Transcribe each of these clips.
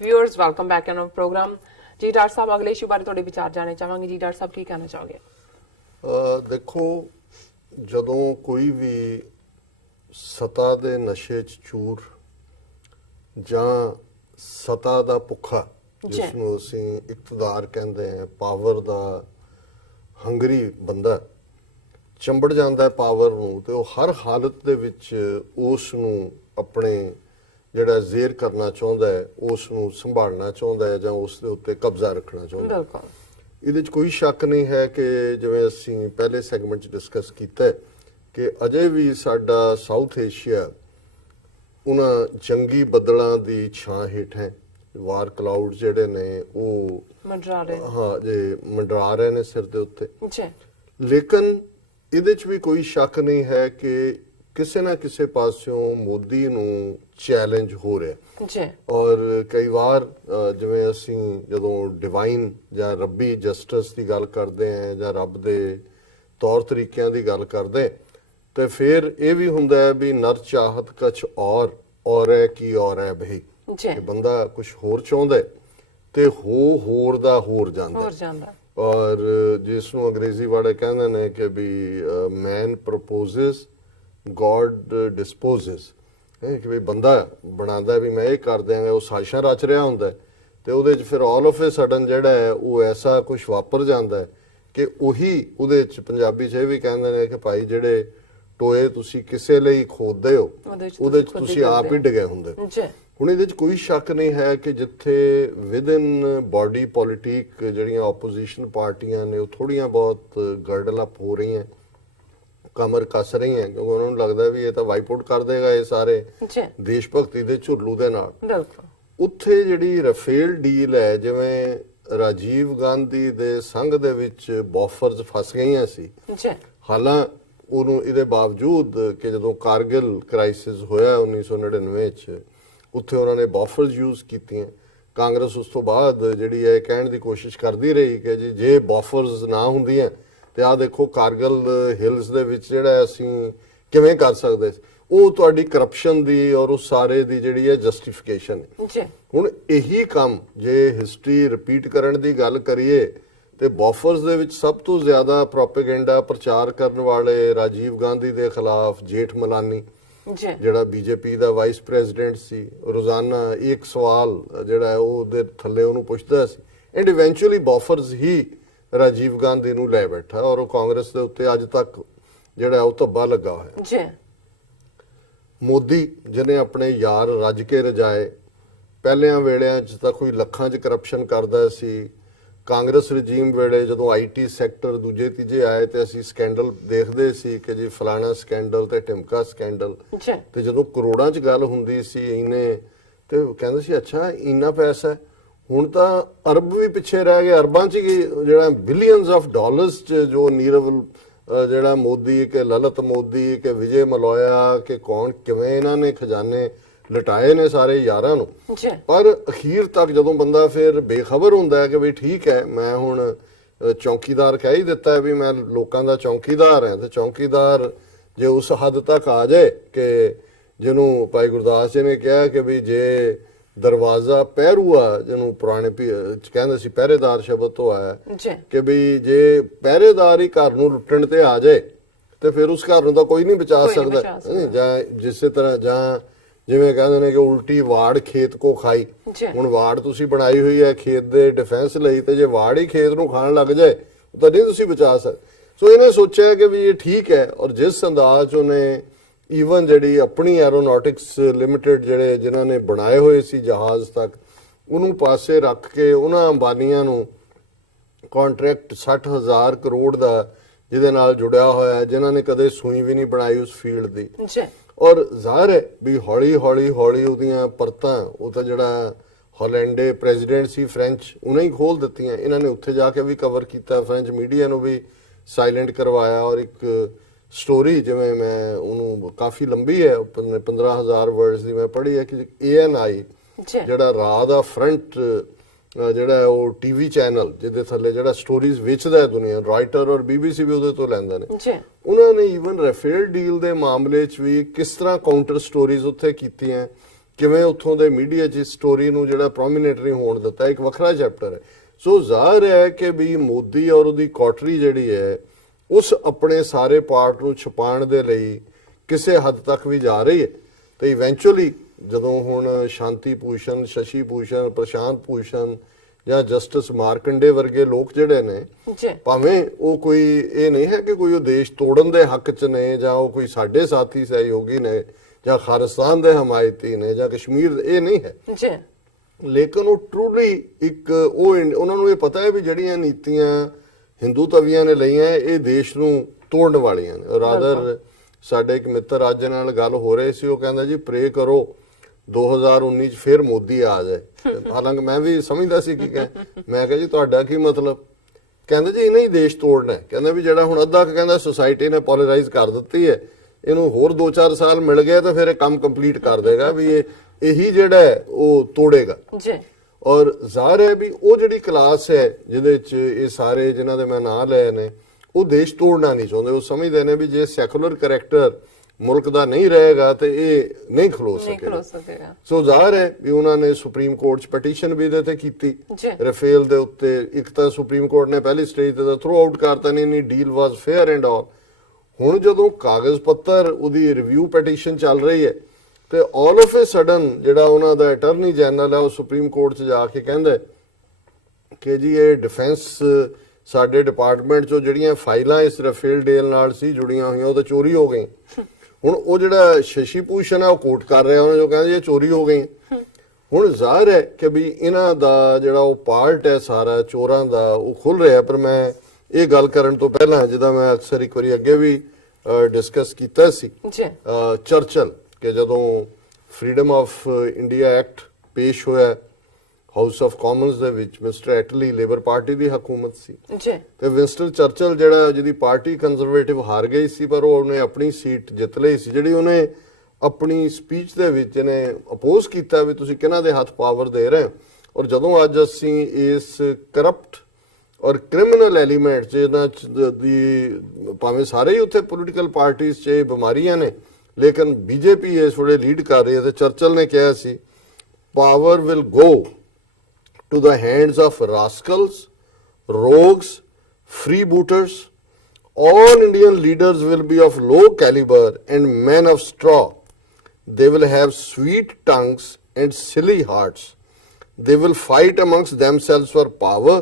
Viewers welcome back in our program. जी doctor साहब अगले इशू बारे थोड़े विचार जानने चाहांगे। जी डॉक्टर साहब की कहना चाहोगे? देखो, ਜਦੋਂ ਕੋਈ ਵੀ ਸਤਾ ਦੇ ਨਸ਼ੇ 'ਚ ਚੂਰ ਜਾਂ ਸਤਾ ਦਾ ਭੁੱਖਾ ਜਿਸ ਨੂੰ ਅਸੀਂ ਇਕਤਦਾਰ ਕਹਿੰਦੇ ਹਾਂ, ਪਾਵਰ ਦਾ ਹੰਗਰੀ ਬੰਦਾ ਚੰਬੜ ਜਾਂਦਾ ਹੈ ਪਾਵਰ ਨੂੰ, ਤੇ ਉਹ ਹਰ ਹਾਲਤ ਦੇ ਵਿੱਚ ਉਸ ਨੂੰ ਆਪਣੇ ਜਿਹੜਾ ਜ਼ੇਰ ਕਰਨਾ ਚਾਹੁੰਦਾ ਹੈ, ਉਸ ਨੂੰ ਸੰਭਾਲਣਾ ਚਾਹੁੰਦਾ ਹੈ ਜਾਂ ਉਸ ਦੇ ਉੱਤੇ ਕਬਜ਼ਾ ਰੱਖਣਾ ਚਾਹੁੰਦਾ ਹੈ। बिल्कुल ਇਹਦੇ 'ਚ ਕੋਈ ਸ਼ੱਕ ਨਹੀਂ ਹੈ ਕਿ ਜਿਵੇਂ ਅਸੀਂ ਪਹਿਲੇ ਸੈਗਮੈਂਟ 'ਚ ਡਿਸਕਸ ਕੀਤਾ ਹੈ ਕਿ ਅਜੇ ਵੀ ਸਾਡਾ ਸਾਊਥ ਏਸ਼ੀਆ ਉਹਨਾਂ ਜੰਗੀ ਬੱਦਲਾਂ ਦੀ ਛਾਂ ਹੇਠ ਹੈ। ਵਾਰ ਕਲਾਊਡ ਜਿਹੜੇ ਨੇ ਉਹ मंडरा रहे ਹਾਂ ਜੇ ਮੰਡਰਾ ਰਹੇ ਨੇ ਸਿਰ ਦੇ ਉੱਤੇ। जी ਲੇਕਿਨ ਇਹਦੇ 'ਚ ਵੀ ਕੋਈ ਸ਼ੱਕ ਨਹੀਂ ਹੈ ਕਿ ਕਿਸੇ ਨਾ ਕਿਸੇ ਪਾਸਿਓਂ ਮੋਦੀ ਨੂੰ ਚੈਲੰਜ ਹੋ ਰਿਹਾ। जी ਔਰ ਕਈ ਵਾਰ ਜਿਵੇਂ ਅਸੀਂ ਜਦੋਂ ਡਿਵਾਈਨ ਜਾਂ ਰੱਬੀ ਜਸਟਿਸ ਦੀ ਗੱਲ ਕਰਦੇ ਹਾਂ ਜਾਂ ਰੱਬ ਦੇ ਤੌਰ ਤਰੀਕਿਆਂ ਦੀ ਗੱਲ ਕਰਦੇ ਤੇ ਫਿਰ ਇਹ ਵੀ ਹੁੰਦਾ ਹੈ ਵੀ ਨਰ ਚਾਹਤ ਕਛ ਔਰ ਹੈ ਕੀ ਔਰ ਹੈ ਬਈ जी ਕਿ ਬੰਦਾ ਕੁਝ ਹੋਰ ਚਾਹੁੰਦਾ ਹੈ ਤੇ ਹੋਰ ਦਾ ਹੋਰ ਜਾਂਦਾ और जांदा ਔਰ ਜਿਸ ਨੂੰ ਅੰਗਰੇਜ਼ੀ ਵਾਲੇ ਕਹਿੰਦੇ ਨੇ ਕਿ ਵੀ ਮੈਨ ਪ੍ਰਪੋਜ਼ਸ ਗੋਡ ਡਿਸਪੋਜ਼ਸ, ਕਿ ਵੀ ਬੰਦਾ ਬਣਾਉਂਦਾ ਵੀ ਮੈਂ ਇਹ ਕਰ ਦਿਆਂਗਾ, ਉਹ ਸਾਜ਼ਿਸ਼ਾਂ ਰਚ ਰਿਹਾ ਹੁੰਦਾ ਤੇ ਉਹਦੇ 'ਚ ਫਿਰ ਆਲ ਆਫ ਏ ਸਡਨ ਜਿਹੜਾ ਹੈ ਉਹ ਐਸਾ ਕੁਝ ਵਾਪਰ ਜਾਂਦਾ ਹੈ ਕਿ ਉਹੀ ਉਹਦੇ 'ਚ ਪੰਜਾਬੀ 'ਚ ਇਹ ਵੀ ਕਹਿੰਦੇ ਨੇ ਕਿ ਭਾਈ ਜਿਹੜੇ ਟੋਏ ਤੁਸੀਂ ਕਿਸੇ ਲਈ ਖੋਦਦੇ ਹੋ ਉਹਦੇ 'ਚ ਤੁਸੀਂ ਆਪ ਹੀ ਡਿਗੇ ਹੁੰਦੇ ਹੋ। जी ਹੁਣ ਇਹਦੇ 'ਚ ਕੋਈ ਸ਼ੱਕ ਨਹੀਂ ਹੈ ਕਿ ਜਿੱਥੇ ਵਿਦਨ ਬਾਡੀ ਪੋਲੀਟਿਕ ਜਿਹੜੀਆਂ ਆਪੋਜੀਸ਼ਨ ਪਾਰਟੀਆਂ ਨੇ ਉਹ ਥੋੜੀਆਂ ਬਹੁਤ ਗਰਡਲ ਅਪ ਹੋ ਰਹੀਆਂ, ਕਮਰ ਕੱਸ ਰਹੀਆਂ, ਕਿਉਂਕਿ ਉਹਨਾਂ ਨੂੰ ਲੱਗਦਾ ਵੀ ਇਹ ਤਾਂ ਵਾਈਪ ਆਊਟ ਕਰ ਦੇਗਾ ਇਹ ਸਾਰੇ जी ਦੇਸ਼ ਭਗਤੀ ਦੇ ਝੁਰਲੂ ਦੇ ਨਾਲ। बिल्कुल ਉੱਥੇ ਜਿਹੜੀ ਰਫੇਲ ਡੀਲ ਹੈ, ਜਿਵੇਂ ਰਾਜੀਵ ਗਾਂਧੀ ਦੇ ਸੰਘ ਦੇ ਵਿੱਚ ਬੋਫਰਸ ਫਸ ਗਈਆਂ ਸੀ, जी ਹਾਲਾਂ ਉਹਨੂੰ ਇਹਦੇ ਬਾਵਜੂਦ ਕਿ ਜਦੋਂ ਕਾਰਗਿਲ ਕ੍ਰਾਈਸਿਸ ਹੋਇਆ 1999 ਚ ਉੱਥੇ ਉਹਨਾਂ ਨੇ ਬਫਰਸ ਯੂਜ਼ ਕੀਤੀਆਂ। ਕਾਂਗਰਸ ਉਸ ਤੋਂ ਬਾਅਦ ਜਿਹੜੀ ਹੈ ਕਹਿਣ ਦੀ ਕੋਸ਼ਿਸ਼ ਕਰਦੀ ਰਹੀ ਕਿ ਜੀ ਜੇ ਬਫਰਸ ਨਾ ਹੁੰਦੀਆਂ ਤੇ ਆਹ ਦੇਖੋ ਕਾਰਗਿਲ ਹਿਲਸ ਦੇ ਵਿੱਚ ਜਿਹੜਾ ਅਸੀਂ ਕਿਵੇਂ ਕਰ ਸਕਦੇ। ਉਹ ਤੁਹਾਡੀ ਕਰਪਸ਼ਨ ਦੀ ਔਰ ਉਸ ਸਾਰੇ ਦੀ ਜਿਹੜੀ ਹੈ ਜਸਟੀਫਿਕੇਸ਼ਨ ਹੈ। जी ਹੁਣ ਇਹੀ ਕੰਮ ਜੇ ਹਿਸਟਰੀ ਰਿਪੀਟ ਕਰਨ ਦੀ ਗੱਲ ਕਰੀਏ ਤੇ ਬਫਰਸ ਦੇ ਵਿੱਚ ਸਭ ਤੋਂ ਜ਼ਿਆਦਾ ਪ੍ਰੋਪੇਗੈਂਡਾ ਪ੍ਰਚਾਰ ਕਰਨ ਵਾਲੇ ਰਾਜੀਵ ਗਾਂਧੀ ਦੇ ਖਿਲਾਫ ਜੇਠ ਮਲਾਨੀ जी ਜਿਹੜਾ ਬੀਜੇਪੀ ਦਾ ਵਾਈਸ ਪ੍ਰੈਜ਼ੀਡੈਂਟ ਸੀ, ਰੋਜ਼ਾਨਾ ਇੱਕ ਸਵਾਲ ਜਿਹੜਾ ਹੈ ਉਹਦੇ ਥੱਲੇ ਉਹਨੂੰ ਪੁੱਛਦਾ ਸੀ ਐਂਡ ਇਵੈਂਚੁਅਲੀ ਬਫਰਸ ਹੀ ਰਾਜੀਵ ਗਾਂਧੀ ਨੂੰ ਲੈ ਬੈਠਾ ਔਰ ਉਹ ਕਾਂਗਰਸ ਦੇ ਉੱਤੇ ਅੱਜ ਤੱਕ ਜਿਹੜਾ ਉਹ ਧੱਬਾ ਲੱਗਾ ਹੋਇਆ। जी ਮੋਦੀ ਜਿਹਨੇ ਆਪਣੇ ਯਾਰ ਰੱਜ ਕੇ ਰਜਾਏ, ਪਹਿਲਿਆਂ ਵੇਲਿਆਂ 'ਚ ਤਾਂ ਕੋਈ ਲੱਖਾਂ 'ਚ ਕਰਪਸ਼ਨ ਕਰਦਾ ਸੀ। ਕਾਂਗਰਸ ਰਜੀਮ ਵੇਲੇ ਜਦੋਂ ਆਈਟੀ ਸੈਕਟਰ ਦੂਜੇ ਤੀਜੇ ਆਏ ਤੇ ਅਸੀਂ ਸਕੈਂਡਲ ਦੇਖਦੇ ਸੀ ਕਿ ਜੀ ਫਲਾਣਾ ਸਕੈਂਡਲ ਤੇ ਟਿਮਕਾ ਸਕੈਂਡਲ, जी ਤੇ ਜਦੋਂ ਕਰੋੜਾਂ 'ਚ ਗੱਲ ਹੁੰਦੀ ਸੀ ਇਹਨੇ ਤੇ ਉਹ ਕਹਿੰਦੇ ਸੀ ਅੱਛਾ ਇੰਨਾ ਪੈਸਾ ਹੈ। ਹੁਣ ਤਾਂ ਅਰਬ ਵੀ ਪਿੱਛੇ ਰਹਿ ਗਏ, ਅਰਬਾਂ 'ਚ ਜਿਹੜਾ ਬਿਲੀਅਨਸ ਆਫ ਡਾਲਰਸ 'ਚ ਜੋ ਨੀਰਵ ਜਿਹੜਾ ਮੋਦੀ ਕਿ ਲਲਿਤ ਮੋਦੀ ਕਿ ਵਿਜੇ ਮਲੋਇਆ ਕਿ ਕੌਣ ਕਿਵੇਂ ਇਹਨਾਂ ਨੇ ਖਜ਼ਾਨੇ ਲਟਾਏ ਨੇ ਸਾਰੇ ਯਾਰਾਂ ਨੂੰ। जी ਪਰ ਅਖੀਰ ਤੱਕ ਜਦੋਂ ਬੰਦਾ ਫਿਰ ਬੇਖਬਰ ਹੁੰਦਾ ਹੈ ਕਿ ਵੀ ਠੀਕ ਹੈ ਮੈਂ ਹੁਣ ਚੌਕੀਦਾਰ ਕਹਿ ਹੀ ਦਿੱਤਾ ਹੈ ਵੀ ਮੈਂ ਲੋਕਾਂ ਦਾ ਚੌਕੀਦਾਰ ਹਾਂ, ਤੇ ਚੌਕੀਦਾਰ ਜੇ ਉਸ ਹੱਦ ਤੱਕ ਆ ਜਾਏ ਕਿ ਜਿਹਨੂੰ ਭਾਈ ਗੁਰਦਾਸ ਜੀ ਨੇ ਕਿਹਾ ਕਿ ਵੀ ਜੇ ਦਰਵਾਜ਼ਾ ਪਹਿਰੂਆ, ਜਿਹਨੂੰ ਪੁਰਾਣੇ ਕਹਿੰਦੇ ਸੀ ਪਹਿਰੇਦਾਰ ਸ਼ਬਦ ਤੋਂ ਆਇਆ जी ਕਿ ਵੀ ਜੇ ਪਹਿਰੇਦਾਰ ਹੀ ਘਰ ਨੂੰ ਲੁੱਟਣ ਤੇ ਆ ਜਾਏ ਤੇ ਫਿਰ ਉਸ ਘਰ ਨੂੰ ਤਾਂ ਕੋਈ ਨਹੀਂ ਬਚਾ ਸਕਦਾ। ਜਾਂ ਜਿਸੇ ਤਰ੍ਹਾਂ ਜਾਂ ਜਿਵੇਂ ਕਹਿੰਦੇ ਨੇ ਕਿ ਉਲਟੀ ਵਾੜ ਖੇਤ ਕੋ ਖਾਈ। जी ਹੁਣ ਵਾੜ ਤੁਸੀਂ ਬਣਾਈ ਹੋਈ ਹੈ ਖੇਤ ਦੇ ਡਿਫੈਂਸ ਲਈ, ਤੇ ਜੇ ਵਾੜ ਹੀ ਖੇਤ ਨੂੰ ਖਾਣ ਲੱਗ ਜਾਏ ਤਾਂ ਨਹੀਂ ਤੁਸੀਂ ਬਚਾ ਸਕਦੇ। ਸੋ ਇਹਨੇ ਸੋਚਿਆ ਕਿ ਵੀ ਇਹ ਠੀਕ ਹੈ ਔਰ ਜਿਸ ਅੰਦਾਜ਼ ਉਹਨੇ ਈਵਨ ਜਿਹੜੀ ਆਪਣੀ ਐਰੋਨੌਟਿਕਸ ਲਿਮਿਟਿਡ ਜਿਹੜੇ ਜਿਨ੍ਹਾਂ ਨੇ ਬਣਾਏ ਹੋਏ ਸੀ ਜਹਾਜ਼ ਤੱਕ, ਉਹਨੂੰ ਪਾਸੇ ਰੱਖ ਕੇ ਉਹਨਾਂ ਅੰਬਾਨੀਆਂ ਨੂੰ ਕੰਟਰੈਕਟ 60,000 ਕਰੋੜ ਦਾ ਜਿਹਦੇ ਨਾਲ ਜੁੜਿਆ ਹੋਇਆ ਹੈ, ਜਿਨ੍ਹਾਂ ਨੇ ਕਦੇ ਸੂਈ ਵੀ ਨਹੀਂ ਬਣਾਈ ਉਸ ਫੀਲਡ ਦੀ। जी ਔਰ ਜ਼ਾਹਰ ਹੈ ਵੀ ਹੌਲੀ ਉਹਦੀਆਂ ਪਰਤਾਂ ਉਹ ਤਾਂ ਜਿਹੜਾ ਹਾਲੈਂਡੇ ਪ੍ਰੈਜ਼ੀਡੈਂਟ ਸੀ ਫ੍ਰੈਂਚ ਉਹਨੇ ਹੀ ਖੋਲ ਦਿੱਤੀਆਂ। ਇਹਨਾਂ ਨੇ ਉੱਥੇ ਜਾ ਕੇ ਵੀ ਕਵਰ ਕੀਤਾ, ਫ੍ਰੈਂਚ ਮੀਡੀਆ ਨੂੰ ਵੀ ਸਾਇਲੈਂਟ ਕਰਵਾਇਆ। ਔਰ ਇੱਕ ਸਟੋਰੀ ਜਿਵੇਂ ਮੈਂ ਉਹਨੂੰ ਕਾਫੀ ਲੰਬੀ ਹੈ 15,000 ਵਰਡਸ ਦੀ ਮੈਂ ਪੜ੍ਹੀ ਹੈ ਕਿ ANI जी ਜਿਹੜਾ ਰਾਹ ਦਾ ਫਰੰਟ ਜਿਹੜਾ ਉਹ ਟੀਵੀ ਚੈਨਲ ਜਿਹਦੇ ਥੱਲੇ ਜਿਹੜਾ ਸਟੋਰੀਜ਼ ਵੇਚਦਾ ਹੈ ਦੁਨੀਆ, ਰਾਇਟਰ ਔਰ BBC ਵੀ ਉਹਦੇ ਤੋਂ ਲੈਂਦਾ ਨੇ, जी ਉਹਨਾਂ ਨੇ ਈਵਨ ਰਫੇਲ ਡੀਲ ਦੇ ਮਾਮਲੇ 'ਚ ਵੀ ਕਿਸ ਤਰ੍ਹਾਂ ਕਾਊਂਟਰ ਸਟੋਰੀਜ਼ ਉੱਥੇ ਕੀਤੀਆਂ ਕਿਵੇਂ ਉੱਥੋਂ ਦੇ ਮੀਡੀਆ 'ਚ ਸਟੋਰੀ ਨੂੰ ਜਿਹੜਾ ਪ੍ਰੋਮੀਨੈਂਟ ਨਹੀਂ ਹੋਣ ਦਿੱਤਾ, ਇੱਕ ਵੱਖਰਾ ਚੈਪਟਰ ਹੈ। ਸੋ ਜ਼ਾਹਰ ਹੈ ਕਿ ਵੀ ਮੋਦੀ ਔਰ ਉਹਦੀ ਕੋਟਰੀ ਜਿਹੜੀ ਹੈ ਉਸ ਆਪਣੇ ਸਾਰੇ ਪਾਰਟ ਨੂੰ ਛੁਪਾਉਣ ਦੇ ਲਈ ਕਿਸੇ ਹੱਦ ਤੱਕ ਵੀ ਜਾ ਰਹੀ ਹੈ। ਤੇ ਇਵੈਂਚੁਅਲੀ ਜਦੋਂ ਹੁਣ ਸ਼ਾਂਤੀ ਭੂਸ਼ਣ, ਸ਼ਸ਼ੀ ਭੂਸ਼ਣ, ਪ੍ਰਸ਼ਾਂਤ ਭੂਸ਼ਣ ਜਾਂ ਜਸਟਿਸ ਮਾਰਕੰਡੇ ਵਰਗੇ ਲੋਕ ਜਿਹੜੇ ਨੇ, ਭਾਵੇਂ ਉਹ ਕੋਈ ਇਹ ਨਹੀਂ ਹੈ ਕਿ ਕੋਈ ਉਹ ਦੇਸ਼ ਤੋੜਨ ਦੇ ਹੱਕ 'ਚ ਨੇ ਜਾਂ ਉਹ ਕੋਈ ਸਾਡੇ ਸਾਥੀ ਸਹਿਯੋਗੀ ਨੇ ਜਾਂ ਖਾਲਿਸਤਾਨ ਦੇ ਹਮਾਇਤੀ ਨੇ ਜਾਂ ਕਸ਼ਮੀਰ, ਇਹ ਨਹੀਂ ਹੈ, ਲੇਕਿਨ ਉਹ ਟਰੂਲੀ ਇੱਕ ਉਹਨਾਂ ਨੂੰ ਇਹ ਪਤਾ ਹੈ ਵੀ ਜਿਹੜੀਆਂ ਨੀਤੀਆਂ ਹਿੰਦੂ ਤਵੀਆਂ ਨੇ ਲਈਆਂ ਇਹ ਦੇਸ਼ ਨੂੰ ਤੋੜਨ ਵਾਲੀਆਂ ਨੇ। ਰਾਦਰ ਸਾਡੇ ਇੱਕ ਮਿੱਤਰ ਅੱਜ ਨਾਲ ਗੱਲ ਹੋ ਰਹੀ ਸੀ, ਉਹ ਕਹਿੰਦਾ ਜੀ ਪ੍ਰੇ ਕਰੋ 2019 ਚ ਫਿਰ ਮੋਦੀ ਆ ਜਾਏ। ਹਾਲਾਂਕਿ ਮੈਂ ਵੀ ਸਮਝਦਾ ਸੀ ਕਿ ਮੈਂ ਕਿਹਾ ਜੀ ਤੁਹਾਡਾ ਕੀ ਮਤਲਬ? ਕਹਿੰਦੇ ਜੀ ਇਹਨੇ ਹੀ ਦੇਸ਼ ਤੋੜਨਾ ਹੈ। ਕਹਿੰਦਾ ਵੀ ਜਿਹੜਾ ਹੁਣ ਅੱਧਾ ਕਹਿੰਦਾ ਸੋਸਾਇਟੀ ਨੇ ਪੋਲਰਾਈਜ਼ ਕਰ ਦਿੱਤੀ ਹੈ, ਇਹਨੂੰ ਹੋਰ 2-4 ਸਾਲ ਮਿਲ ਗਏ ਤਾਂ ਫਿਰ ਇਹ ਕੰਮ ਕੰਪਲੀਟ ਕਰ ਦੇਗਾ, ਵੀ ਇਹੀ ਜਿਹੜਾ ਹੈ ਉਹ ਤੋੜੇਗਾ ਜੀ। ਔਰ ਜ਼ਾਹਰ ਹੈ ਵੀ ਉਹ ਜਿਹੜੀ ਕਲਾਸ ਹੈ ਜਿਹਦੇ ਚ ਇਹ ਸਾਰੇ ਜਿਨ੍ਹਾਂ ਦੇ ਮੈਂ ਨਾਂ ਲਏ ਨੇ ਉਹ ਦੇਸ਼ ਤੋੜਨਾ ਨਹੀਂ ਚਾਹੁੰਦੇ। ਉਹ ਸਮਝਦੇ ਨੇ ਵੀ ਜੇ ਸੈਕੂਲਰ ਕਰੈਕਟਰ ਮੁਲਕ ਦਾ ਨਹੀਂ ਰਹੇਗਾ ਤੇ ਇਹ ਨਹੀਂ ਖਲੋ ਸਕੇਗਾ। ਸੋ ਜ਼ਾਹਰ ਹੈ ਵੀ ਉਹਨਾਂ ਨੇ ਸੁਪਰੀਮ ਕੋਰਟ 'ਚ ਪਟੀਸ਼ਨ ਵੀ ਇਹਦੇ ਤੇ ਕੀਤੀ ਰਫੇਲ ਦੇ ਉੱਤੇ। ਇੱਕ ਤਾਂ ਸੁਪਰੀਮ ਕੋਰਟ ਨੇ ਪਹਿਲੀ ਸਟੇਜ ਤੇ ਥਰੂ ਆਊਟ ਕਰਤਾ ਨਹੀਂ deal was fair and all. ਹੁਣ ਜਦੋਂ ਕਾਗਜ਼ ਪੱਤਰ ਉਹਦੀ ਰਿਵਿਊ ਪਟੀਸ਼ਨ ਚੱਲ ਰਹੀ ਹੈ ਤੇ ਆਲ ਆਫ ਏ ਸਡਨ ਜਿਹੜਾ ਉਹਨਾਂ ਦਾ ਅਟਾਰਨੀ ਜਨਰਲ ਹੈ ਉਹ ਸੁਪਰੀਮ ਕੋਰਟ 'ਚ ਜਾ ਕੇ ਕਹਿੰਦਾ ਕਿ ਜੀ ਇਹ ਡਿਫੈਂਸ ਸਾਡੇ ਡਿਪਾਰਟਮੈਂਟ 'ਚੋਂ ਜਿਹੜੀਆਂ ਫਾਈਲਾਂ ਇਸ ਰਫੇਲ ਡੀਲ ਨਾਲ ਸੀ ਜੁੜੀਆਂ ਹੋਈਆਂ ਉਹ ਤਾਂ ਚੋਰੀ ਹੋ ਗਈਆਂ। ਹੁਣ ਉਹ ਜਿਹੜਾ ਸ਼ਸ਼ੀ ਭੂਸ਼ਣ ਹੈ ਉਹ ਕੋਰਟ ਕਰ ਰਿਹਾ ਉਹਨਾਂ ਜੋ ਕਹਿੰਦੇ ਇਹ ਚੋਰੀ ਹੋ ਗਈ। ਹੁਣ ਜ਼ਾਹਰ ਹੈ ਕਿ ਵੀ ਇਹਨਾਂ ਦਾ ਜਿਹੜਾ ਉਹ ਪਾਰਟ ਹੈ ਸਾਰਾ ਚੋਰਾਂ ਦਾ ਉਹ ਖੁੱਲ ਰਿਹਾ। ਪਰ ਮੈਂ ਇਹ ਗੱਲ ਕਰਨ ਤੋਂ ਪਹਿਲਾਂ ਜਿਹਦਾ ਮੈਂ ਅਕਸਰ ਇੱਕ ਵਾਰੀ ਅੱਗੇ ਵੀ ਡਿਸਕਸ ਕੀਤਾ ਸੀ ਚਰਚਲ ਕਿ ਜਦੋਂ ਫਰੀडम ਆਫ ਇੰਡੀਆ ਐਕਟ ਪੇਸ਼ ਹੋਇਆ ਹਾਊਸ ਆਫ ਕਾਮਨਸ ਦੇ ਵਿੱਚ ਮਿਸਟਰ ਐਟਲੀ ਲੇਬਰ ਪਾਰਟੀ ਦੀ ਹਕੂਮਤ ਸੀ ਤੇ ਵਿੰਸਟਨ ਚਰਚਲ ਜਿਹੜਾ ਜਿਹਦੀ ਪਾਰਟੀ ਕੰਜ਼ਰਵੇਟਿਵ ਹਾਰ ਗਈ ਸੀ ਪਰ ਉਹਨੇ ਆਪਣੀ ਸੀਟ ਜਿੱਤ ਲਈ ਸੀ, ਜਿਹੜੀ ਉਹਨੇ ਆਪਣੀ ਸਪੀਚ ਦੇ ਵਿੱਚ ਇਹਨੇ ਅਪੋਜ਼ ਕੀਤਾ ਵੀ ਤੁਸੀਂ ਕਿਹਨਾਂ ਦੇ ਹੱਥ ਪਾਵਰ ਦੇ ਰਹੇ। ਔਰ ਜਦੋਂ ਅੱਜ ਅਸੀਂ ਇਸ ਕਰਪਟ ਔਰ ਕ੍ਰਿਮੀਨਲ ਐਲੀਮੈਂਟ ਜਿਹਨਾਂ ਦੀ ਭਾਵੇਂ ਸਾਰੇ ਹੀ ਉੱਥੇ ਪੋਲੀਟੀਕਲ ਪਾਰਟੀਆਂ 'ਚ ਇਹ ਬਿਮਾਰੀਆਂ ਨੇ ਲੇਕਿਨ ਬੀਜੇਪੀ ਇਸ ਵੇਲੇ ਲੀਡ ਕਰ ਰਹੀ ਹੈ ਤੇ ਚਰਚਲ ਨੇ ਕਿਹਾ ਸੀ power will go to the hands of rascals, rogues, freebooters. All Indian leaders will be of low caliber and men of straw. They will have sweet tongues and silly hearts. They will fight amongst themselves for power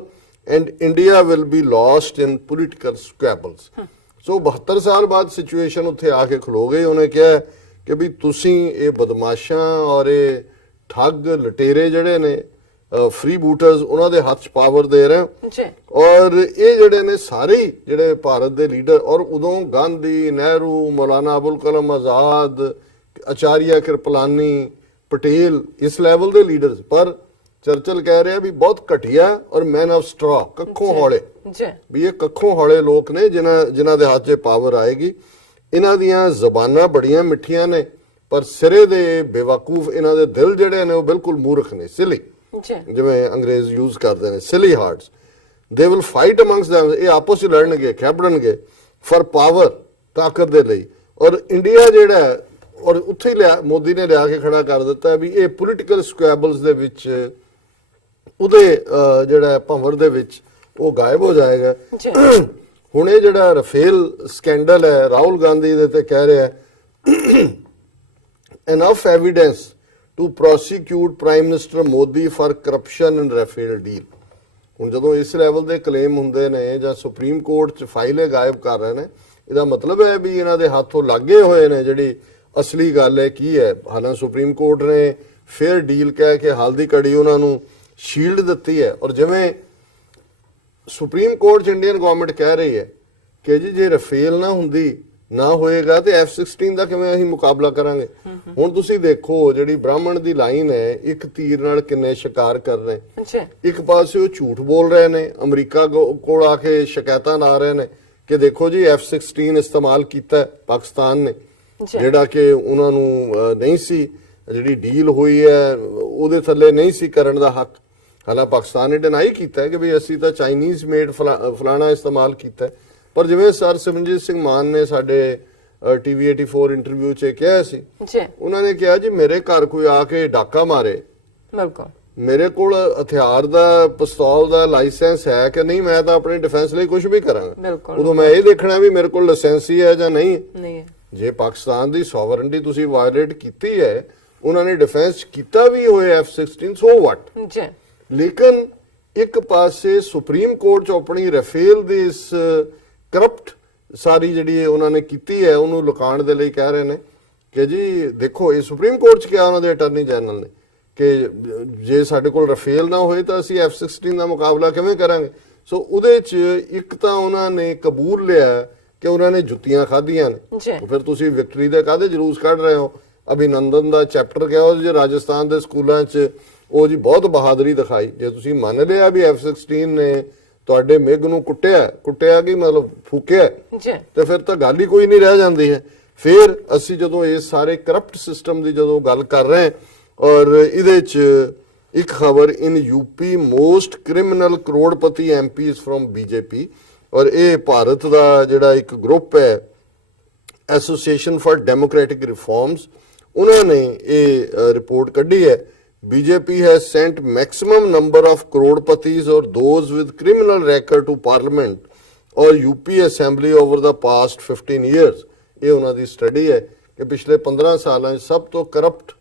and India will be lost in political squabbles. So 72 ਸਾਲ ਬਾਅਦ situation ਉੱਥੇ ਆ ਕੇ ਖਲੋ ਗਈ। ਉਹਨੇ ਕਿਹਾ ਕਿ ਵੀ ਤੁਸੀਂ ਇਹ ਬਦਮਾਸ਼ਾਂ ਔਰ ਇਹ ਠੱਗ ਲਟੇਰੇ ਜਿਹੜੇ ਨੇ ਫਰੀ ਬੂਟਰਸ ਉਹਨਾਂ ਦੇ ਹੱਥ 'ਚ ਪਾਵਰ ਦੇ ਰਹੇ ਔਰ ਇਹ ਜਿਹੜੇ ਨੇ ਸਾਰੇ ਜਿਹੜੇ ਭਾਰਤ ਦੇ ਲੀਡਰ ਔਰ ਉਦੋਂ ਗਾਂਧੀ, ਨਹਿਰੂ, ਮੌਲਾਨਾ ਅਬੁਲ ਕਲਾਮ ਆਜ਼ਾਦ, ਆਚਾਰੀਆ ਕਿਰਪਲਾਨੀ, ਪਟੇਲ ਇਸ ਲੈਵਲ ਦੇ ਲੀਡਰਸ। ਪਰ ਚਰਚਲ ਕਹਿ ਰਿਹਾ ਵੀ ਬਹੁਤ ਘਟੀਆ ਔਰ ਮੈਨ ਆਫ ਸਟਰਾ ਕੱਖੋਂ ਹੌਲੇ ਵੀ ਇਹ ਕੱਖੋਂ ਹੌਲੇ ਲੋਕ ਨੇ ਜਿਨ੍ਹਾਂ ਦੇ ਹੱਥ 'ਚ ਪਾਵਰ ਆਏਗੀ। ਇਹਨਾਂ ਦੀਆਂ ਜ਼ਬਾਨਾਂ ਬੜੀਆਂ ਮਿੱਠੀਆਂ ਨੇ ਪਰ ਸਿਰੇ ਦੇ ਬੇਵਕੂਫ ਇਹਨਾਂ ਦੇ ਦਿਲ ਜਿਹੜੇ ਨੇ ਉਹ ਬਿਲਕੁਲ ਮੂਰਖ ਨੇ, ਸਿਲੀ ਜਿਵੇਂ ਅੰਗਰੇਜ਼ ਯੂਜ਼ ਕਰਦੇ ਨੇ, silly hearts. They will fight ਅਮੰਗਸ them, ਇਹ ਆਪਸ ਵਿੱਚ ਲੜਨਗੇ ਖੇਡਣਗੇ ਫॉर ਪਾਵਰ, ਤਾਕਤ ਦੇ ਲਈ। ਔਰ ਇੰਡੀਆ ਜਿਹੜਾ ਔਰ ਉੱਥੇ ਹੀ ਮੋਦੀ ਨੇ ਲਿਆ ਕੇ ਖੜਾ ਕਰ ਦਿੱਤਾ ਵੀ ਇਹ ਪੋਲੀਟੀਕਲ ਸਕੁਐਬਲਸ ਦੇ ਵਿੱਚ ਉਹਦੇ ਜਿਹੜਾ ਭੰਵਰ ਦੇ ਵਿੱਚ ਉਹ ਗਾਇਬ ਹੋ ਜਾਏਗਾ। ਹੁਣ ਇਹ ਜਿਹੜਾ ਰਫੇਲ ਸਕੈਂਡਲ ਹੈ ਰਾਹੁਲ ਗਾਂਧੀ ਦੇ ਤੇ ਕਹਿ ਰਿਹਾ enough evidence to prosecute Prime Minister Modi for corruption in Rafale deal। ਹੁਣ ਜਦੋਂ ਇਸ ਲੈਵਲ ਦੇ ਕਲੇਮ ਹੁੰਦੇ ਨੇ ਜਾਂ ਸੁਪਰੀਮ ਕੋਰਟ 'ਚ ਫਾਈਲੇ ਗਾਇਬ ਕਰ ਰਹੇ ਨੇ ਇਹਦਾ ਮਤਲਬ ਹੈ ਵੀ ਇਹਨਾਂ ਦੇ ਹੱਥੋਂ ਲੱਗੇ ਹੋਏ ਨੇ। ਜਿਹੜੀ ਅਸਲੀ ਗੱਲ ਹੈ ਕੀ ਹੈ, ਹਾਲਾਂਕਿ ਸੁਪਰੀਮ ਕੋਰਟ ਨੇ ਫੇਅਰ ਡੀਲ ਕਹਿ ਕੇ ਹਾਲ ਦੀ ਘੜੀ ਉਹਨਾਂ ਨੂੰ ਸ਼ੀਲਡ ਦਿੱਤੀ ਹੈ। ਔਰ ਜਿਵੇਂ ਸੁਪਰੀਮ ਕੋਰਟ 'ਚ ਇੰਡੀਅਨ ਗਵਰਨਮੈਂਟ ਕਹਿ ਰਹੀ ਹੈ ਕਿ ਜੀ ਜੇ ਰਫੇਲ ਨਾ ਹੁੰਦੀ ਨਾ ਹੋਏਗਾ ਤੇ F-16 ਦਾ ਕਿਵੇਂ ਅਸੀਂ ਮੁਕਾਬਲਾ ਕਰਾਂਗੇ। ਹੁਣ ਤੁਸੀਂ ਦੇਖੋ ਜਿਹੜੀ ਬ੍ਰਾਹਮਣ ਦੀ ਲਾਈਨ ਹੈ ਇੱਕ ਤੀਰ ਨਾਲ ਕਿੰਨੇ ਸ਼ਿਕਾਰ ਕਰ ਰਹੇ। ਇੱਕ ਪਾਸੇ ਉਹ ਝੂਠ ਬੋਲ ਰਹੇ ਨੇ, ਅਮਰੀਕਾ ਕੋਲ ਆ ਕੇ ਸ਼ਿਕਾਇਤਾਂ ਲਾ ਰਹੇ ਨੇ ਕਿ ਦੇਖੋ ਜੀ F-16 ਇਸਤੇਮਾਲ ਕੀਤਾ ਪਾਕਿਸਤਾਨ ਨੇ ਜਿਹੜਾ ਕਿ ਉਹਨਾਂ ਨੂੰ ਨਹੀਂ ਸੀ, ਜਿਹੜੀ ਡੀਲ ਹੋਈ ਹੈ ਉਹਦੇ ਥੱਲੇ ਨਹੀਂ ਸੀ ਕਰਨ ਦਾ ਹੱਕ। ਹਾਲਾਂਕਿ ਪਾਕਿਸਤਾਨ ਨੇ ਡਿਨਾਈ ਕੀਤਾ ਹੈ ਕਿ ਵੀ ਅਸੀਂ ਤਾਂ ਚਾਈਨੀਜ਼ ਮੇਡ ਫਲਾਣਾ ਇਸਤੇਮਾਲ ਕੀਤਾ। ਪਰ ਜਿਵੇਂ ਸਰ ਸਿਮਰਨਜੀਤ ਸਿੰਘ ਮਾਨ ਨੇ ਸਾਡੇ ਟੀਵੀ 84 ਇੰਟਰਵਿਊ 'ਚ ਕਿਹਾ ਸੀ। ਜੀ ਉਹਨਾਂ ਨੇ ਕਿਹਾ ਜੀ ਮੇਰੇ ਘਰ ਕੋਈ ਆ ਕੇ ਡਾਕਾ ਮਾਰੇ, ਬਿਲਕੁਲ ਮੇਰੇ ਕੋਲ ਹਥਿਆਰ ਦਾ ਪਿਸਤੌਲ ਦਾ ਲਾਇਸੈਂਸ ਹੈ ਕਿ ਨਹੀਂ, ਮੈਂ ਤਾਂ ਆਪਣੀ ਡਿਫੈਂਸ ਲਈ ਕੁਝ ਵੀ ਕਰਾਂਗਾ। ਬਿਲਕੁਲ ਉਦੋਂ ਮੈਂ ਇਹ ਦੇਖਣਾ ਵੀ ਮੇਰੇ ਕੋਲ ਲਾਇਸੈਂਸ ਹੀ ਹੈ ਜਾਂ ਨਹੀਂ। ਨਹੀਂ ਹੈ ਜੇ ਪਾਕਿਸਤਾਨ ਦੀ ਸੋਵਰਨਟੀ ਤੁਸੀਂ ਵਾਇਲੇਟ ਕੀਤੀ ਹੈ, ਉਹਨਾਂ ਨੇ ਡਿਫੈਂਸ ਕੀਤਾ ਵੀ ਹੋਏ F-16, ਸੋ ਵਾਟ। ਜੀ ਲੇਕਿਨ ਇੱਕ ਪਾਸੇ ਸੁਪਰੀਮ ਕੋਰਟ 'ਚ ਆਪਣੀ ਰਫੇਲ ਦੀ ਇਸ ਕਰਪਟ ਸਾਰੀ ਜਿਹੜੀ ਉਹਨਾਂ ਨੇ ਕੀਤੀ ਹੈ ਉਹਨੂੰ ਲੁਕਾਉਣ ਦੇ ਲਈ ਕਹਿ ਰਹੇ ਨੇ ਕਿ ਜੀ ਦੇਖੋ, ਇਹ ਸੁਪਰੀਮ ਕੋਰਟ 'ਚ ਕਿਹਾ ਉਹਨਾਂ ਦੇ ਅਟਾਰਨੀ ਜਨਰਲ ਨੇ ਕਿ ਜੇ ਸਾਡੇ ਕੋਲ ਰਫੇਲ ਨਾ ਹੋਏ ਤਾਂ ਅਸੀਂ F-16 ਦਾ ਮੁਕਾਬਲਾ ਕਿਵੇਂ ਕਰਾਂਗੇ। ਸੋ ਉਹਦੇ 'ਚ ਇੱਕ ਤਾਂ ਉਹਨਾਂ ਨੇ ਕਬੂਲ ਲਿਆ ਕਿ ਉਹਨਾਂ ਨੇ ਜੁੱਤੀਆਂ ਖਾਧੀਆਂ ਨੇ। ਜੀ ਫਿਰ ਤੁਸੀਂ ਵਿਕਟਰੀ ਦੇ ਕਾਹਦੇ ਜਲੂਸ ਕੱਢ ਰਹੇ ਹੋ। ਅਭਿਨੰਦਨ ਦਾ ਚੈਪਟਰ ਗਿਆ ਉਹ ਜੇ ਰਾਜਸਥਾਨ ਦੇ ਸਕੂਲਾਂ 'ਚ ਉਹ ਜੀ ਬਹੁਤ ਬਹਾਦਰੀ ਦਿਖਾਈ। ਜੇ ਤੁਸੀਂ ਮੰਨ ਲਿਆ ਵੀ F-16 ਨੇ ਤੁਹਾਡੇ ਮਿਗ ਨੂੰ ਕੁੱਟਿਆ ਕਿ ਮਤਲਬ ਫੂਕਿਆ, ਜੀ ਤੇ ਫਿਰ ਤਾਂ ਗੱਲ ਹੀ ਕੋਈ ਨਹੀਂ ਰਹਿ ਜਾਂਦੀ ਹੈ। ਫਿਰ ਅਸੀਂ ਜਦੋਂ ਇਸ ਸਾਰੇ ਕਰਪਟ ਸਿਸਟਮ ਦੀ ਜਦੋਂ ਗੱਲ ਕਰ ਰਹੇ ਹਾਂ, ਔਰ ਇਹਦੇ 'ਚ ਇੱਕ ਖਬਰ ਇਨ ਯੂਪੀ ਮੋਸਟ ਕ੍ਰਿਮੀਨਲ ਕਰੋੜਪਤੀ MPs ਫਰੋਮ BJP, ਔਰ ਇਹ ਭਾਰਤ ਦਾ ਜਿਹੜਾ ਇੱਕ ਗਰੁੱਪ ਹੈ ਐਸੋਸੀਏਸ਼ਨ ਫਾਰ ਡੈਮੋਕ੍ਰੈਟਿਕ ਰਿਫਾਰਮਸ, ਉਹਨਾਂ ਨੇ ਇਹ ਰਿਪੋਰਟ ਕੱਢੀ ਹੈ। BJP has sent maximum number of crorepati's or those with criminal record to parliament or UP assembly over the past 15 years। ਇਹ ਉਹਨਾਂ ਦੀ ਸਟੱਡੀ ਹੈ ਕਿ ਪਿਛਲੇ 15 ਸਾਲਾਂ 'ਚ ਸਭ ਤੋਂ ਕਰਪਟ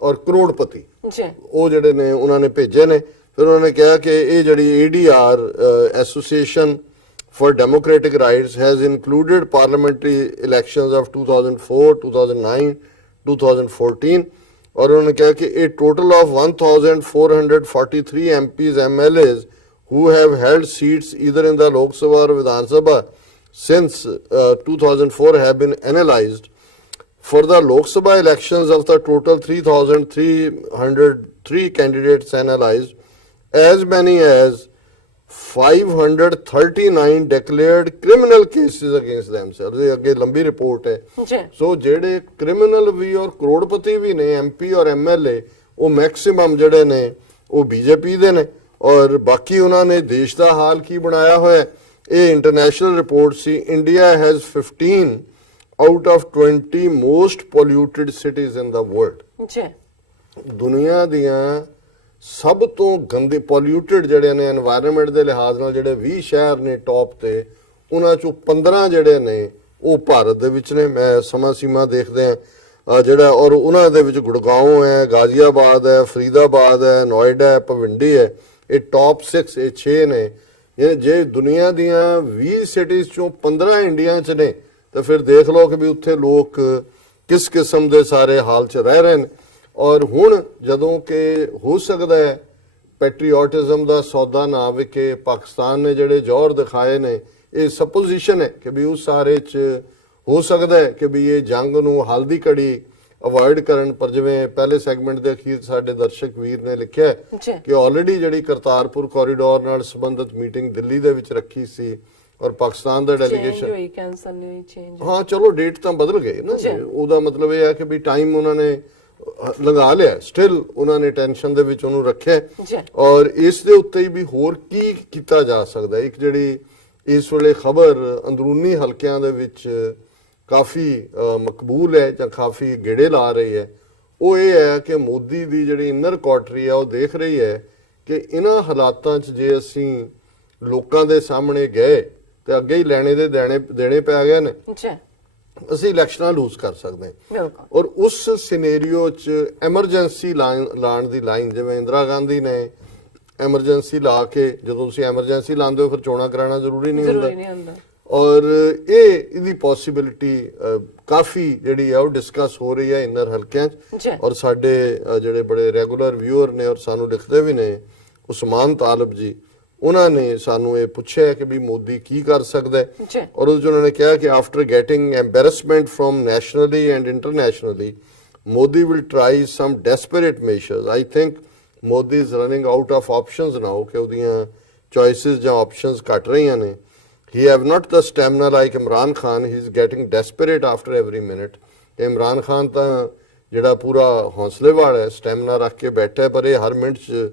ਔਰ ਕਰੋੜਪਤੀ ਜੀ ਉਹ ਜਿਹੜੇ ਨੇ ਉਹਨਾਂ ਨੇ ਭੇਜੇ ਨੇ। ਫਿਰ ਉਹਨਾਂ ਨੇ ਕਿਹਾ ਕਿ ਇਹ ਜਿਹੜੀ ADR association for democratic rights has included parliamentary elections of 2004, 2009, 2014, और उन्होंने कहा कि a total of 1,443 MPs, MLAs who have held seats either in the Lok Sabha or Vidhan Sabha since 2004 have been analysed. For the Lok Sabha elections, of the total 3,303 candidates analysed, as many as 539 declared criminal cases against themselves। ਇਹ ਅੱਗੇ ਲੰਬੀ report ਹੈ। ਜੀ ਸੋ ਜਿਹੜੇ criminal ਵੀ ਔਰ ਕਰੋੜਪਤੀ ਵੀ ਨੇ MP ਔਰ MLA, ਉਹ ਮੈਕਸਿਮਮ ਜਿਹੜੇ ਨੇ ਉਹ BJP ਦੇ ਨੇ, ਔਰ ਬਾਕੀ ਉਹਨਾਂ ਨੇ ਦੇਸ਼ ਦਾ ਹਾਲ ਕੀ ਬਣਾਇਆ ਹੋਇਆ। ਇਹ international report C. India has 15 out of 20 most polluted cities in the world. ਜੀ ਦੁਨੀਆ ਦੀਆਂ ਸਭ ਤੋਂ ਗੰਦੇ ਪੋਲਿਊਟਡ ਜਿਹੜੇ ਨੇ এনवायरमेंट ਦੇ ਲਿਹਾਜ਼ ਨਾਲ ਜਿਹੜੇ 20 ਸ਼ਹਿਰ ਨੇ ਟੌਪ ਤੇ, ਉਹਨਾਂ ਚੋਂ 15 ਜਿਹੜੇ ਨੇ ਉਹ ਭਾਰਤ ਦੇ ਵਿੱਚ ਨੇ। ਮੈਂ ਸਮਾਂ ਸੀਮਾ ਦੇਖਦੇ ਆ ਜਿਹੜਾ, ਔਰ ਉਹਨਾਂ ਦੇ ਵਿੱਚ ਗੁੜਗਾਉਂ ਹੈ, ਗਾਜ਼ੀਆਬਾਦ ਹੈ, ਫਰੀਦਾਬਾਦ ਹੈ, ਨੋਇਡਾ ਹੈ, ਭਵਿੰਡੀ ਹੈ। ਇਹ ਟੌਪ 6, ਇਹ 6 ਨੇ। ਜੇ ਦੁਨੀਆ ਦੀਆਂ 20 ਸਿਟੀਜ਼ ਚੋਂ 15 ਇੰਡੀਆ 'ਚ ਨੇ ਤਾਂ ਫਿਰ ਦੇਖ ਲਓ ਕਿ ਵੀ ਉੱਥੇ ਲੋਕ ਕਿਸ ਕਿਸਮ ਦੇ ਸਾਰੇ ਹਾਲ 'ਚ ਰਹਿ ਰਹੇ ਨੇ। ਔਰ ਹੁਣ ਜਦੋਂ ਕਿ ਹੋ ਸਕਦਾ ਹੈ ਪੈਟਰੀਓਟਿਜ਼ਮ ਦਾ ਸੌਦਾ ਨਾ ਵਿਕੇ, ਪਾਕਿਸਤਾਨ ਨੇ ਜਿਹੜੇ ਜੌਹਰ ਦਿਖਾਏ ਨੇ, ਇਹ ਸਪੋਜੀਸ਼ਨ ਹੈ ਕਿ ਵੀ ਉਸ ਸਾਰੇ 'ਚ ਹੋ ਸਕਦਾ ਹੈ ਕਿ ਵੀ ਇਹ ਜੰਗ ਨੂੰ ਹਾਲ ਦੀ ਘੜੀ ਅਵੋਇਡ ਕਰਨ। ਪਰ ਜਿਵੇਂ ਪਹਿਲੇ ਸੈਗਮੈਂਟ ਦੇ ਅਖੀਰ ਸਾਡੇ ਦਰਸ਼ਕ ਵੀਰ ਨੇ ਲਿਖਿਆ ਕਿ ਆਲਰੇਡੀ ਜਿਹੜੀ ਕਰਤਾਰਪੁਰ ਕੋਰੀਡੋਰ ਨਾਲ ਸੰਬੰਧਿਤ ਮੀਟਿੰਗ ਦਿੱਲੀ ਦੇ ਵਿੱਚ ਰੱਖੀ ਸੀ ਔਰ ਪਾਕਿਸਤਾਨ ਦਾ ਡੈਲੀਗੇਸ਼ਨ ਹੋਈ, ਕੈਂਸਲ ਨਹੀਂ ਹੋਈ, ਚੇਂਜ। ਹਾਂ ਚਲੋ ਡੇਟ ਤਾਂ ਬਦਲ ਗਏ ਨਾ, ਉਹਦਾ ਮਤਲਬ ਇਹ ਹੈ ਕਿ ਵੀ ਟਾਈਮ ਉਹਨਾਂ ਨੇ ਲਗਾ ਲਿਆ, ਸਟਿਲ ਉਹਨਾਂ ਨੇ ਟੈਨਸ਼ਨ ਦੇ ਵਿੱਚ ਉਹਨੂੰ ਰੱਖਿਆ। ਔਰ ਇਸ ਦੇ ਉੱਤੇ ਹੀ ਵੀ ਹੋਰ ਕੀ ਕੀਤਾ ਜਾ ਸਕਦਾ। ਇੱਕ ਜਿਹੜੀ ਇਸ ਵੇਲੇ ਖਬਰ ਅੰਦਰੂਨੀ ਹਲਕਿਆਂ ਦੇ ਵਿੱਚ ਕਾਫੀ ਮਕਬੂਲ ਹੈ ਜਾਂ ਕਾਫੀ ਗੇੜੇ ਲਾ ਰਹੀ ਹੈ, ਉਹ ਇਹ ਹੈ ਕਿ ਮੋਦੀ ਦੀ ਜਿਹੜੀ ਇਨਰ ਕੁਆਟਰੀ ਆ ਉਹ ਦੇਖ ਰਹੀ ਹੈ ਕਿ ਇਹਨਾਂ ਹਾਲਾਤਾਂ 'ਚ ਜੇ ਅਸੀਂ ਲੋਕਾਂ ਦੇ ਸਾਹਮਣੇ ਗਏ ਤੇ ਅੱਗੇ ਹੀ ਲੈਣੇ ਦੇ ਦੇਣੇ ਪੈ ਗਏ ਨੇ, ਅਸੀਂ ਇਲੈਕਸ਼ਨਾਂ ਲੂਜ਼ ਕਰ ਸਕਦੇ ਹਾਂ। ਔਰ ਉਸ ਸਿਨੈਰੀਓ 'ਚ ਐਮਰਜੈਂਸੀ ਲਾਉਣ ਦੀ ਲਾਈਨ, ਜਿਵੇਂ ਇੰਦਰਾ ਗਾਂਧੀ ਨੇ ਐਮਰਜੈਂਸੀ ਲਾ ਕੇ, ਜਦੋਂ ਤੁਸੀਂ ਐਮਰਜੈਂਸੀ ਲਾਉਂਦੇ ਹੋ ਫਿਰ ਚੋਣਾਂ ਕਰਾਉਣਾ ਜ਼ਰੂਰੀ ਨਹੀਂ ਹੁੰਦਾ। ਔਰ ਇਹਦੀ ਪੋਸੀਬਿਲਿਟੀ ਕਾਫੀ ਜਿਹੜੀ ਹੈ ਉਹ ਡਿਸਕਸ ਹੋ ਰਹੀ ਹੈ ਇਨਰ ਹਲਕਿਆਂ 'ਚ। ਔਰ ਸਾਡੇ ਜਿਹੜੇ ਬੜੇ ਰੈਗੂਲਰ ਵਿਊਅਰ ਨੇ ਔਰ ਸਾਨੂੰ ਲਿਖਦੇ ਵੀ ਨੇ, ਉਸਮਾਨ ਤਾਲਬ ਜੀ, ਉਹਨਾਂ ਨੇ ਸਾਨੂੰ ਇਹ ਪੁੱਛਿਆ ਕਿ ਵੀ ਮੋਦੀ ਕੀ ਕਰ ਸਕਦਾ ਹੈ। ਔਰ ਉਹਦੇ 'ਚ ਉਹਨਾਂ ਨੇ ਕਿਹਾ ਕਿ after getting embarrassment from nationally and internationally, Modi will try some desperate measures. I think Modi is running out of options now, ਕਿ ਉਹਦੀਆਂ ਚੋਇਸਿਸ ਜਾਂ ਆਪਸ਼ਨਸ ਘਟ ਰਹੀਆਂ ਨੇ। He have not the stamina like Imran Khan. He is getting desperate after every minute. Imran Khan ਤਾਂ ਜਿਹੜਾ ਪੂਰਾ ਹੌਸਲੇ ਵਾਲਾ ਹੈ, ਸਟੈਮਿਨਾ ਰੱਖ ਕੇ ਬੈਠਾ ਹੈ, ਪਰ ਇਹ ਹਰ ਮਿੰਟ 'ਚ